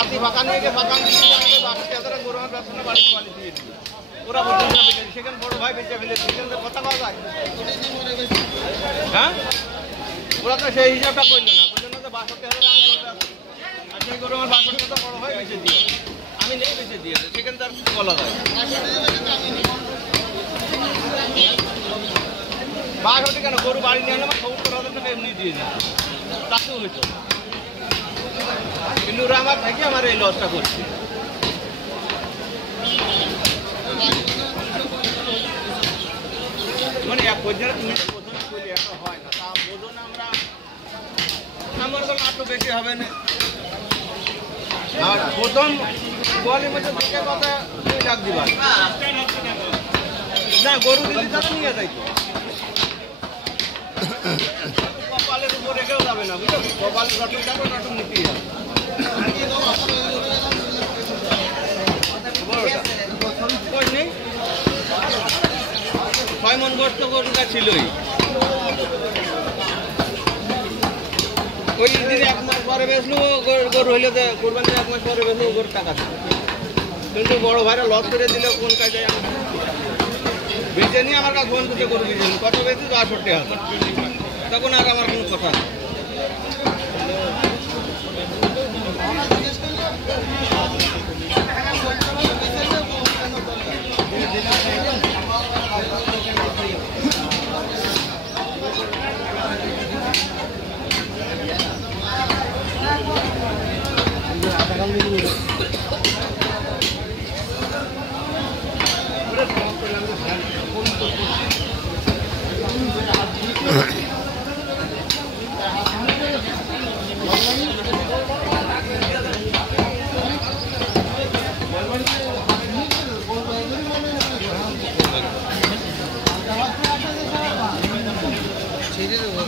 আতি ফাঁকা নিয়ে গিয়ে ফাঁকা নিয়ে বাচ্চাদের গরু আমার ব্যবসা বাড়িতে বাড়ি দিয়ে দিল ওরা বলছে না বেঁচে সেখানে বড় ভাই বেঁচে ফেলে সেখানে কথা পাওয়া যায় হ্যাঁ ওরা তো সেই হিসাবটা করলো না বললো না যে ৬২,০০০ আর সেই গরু আমার ৬২ তো বড় ভাই বেঁচে দিয়ে আমি নেই বেঁচে দিয়েছে সেখানে তার বলা যায় ৬২ কেন গরু বাড়ি নিয়ে আনলে আমার ৭০,০০০ টাকা এমনি দিয়ে দিই তাকেও হইতো কিন্তু ওরা আমার থেকে আমার এই লসটা করছে মানে এক পর্যায়ে তুমি প্রথমে বলি একটা হয় না তা বোঝো না আমরা আমার কোনো আটু বেশি হবে না আর প্রথম গোয়ালের মধ্যে দুটো কথা তুমি ডাক দিবা না গরু দিদি তারা নিয়ে যাইতো কপালের উপর রেখেও যাবে না বুঝলো কপাল রটন যাবো রটন নিতেই যাবে নেই ৬ মন গোস্ত গরুটা ছিলই ওই দিন ১ মাস পরে বেচলো গরু হইলে তো কোরবানি ১ মাস পরে বেচলো গরুর টাকা কিন্তু বড় ভাইরা লস করে দিলে কোন কাজে বেঁচে নিয়ে আমার কাছে ফোন করতে গরু বেঁচে কত বেঁচে ৬২,০০০ তখন আর আমার কোনো কথা ছেড়ে দেবো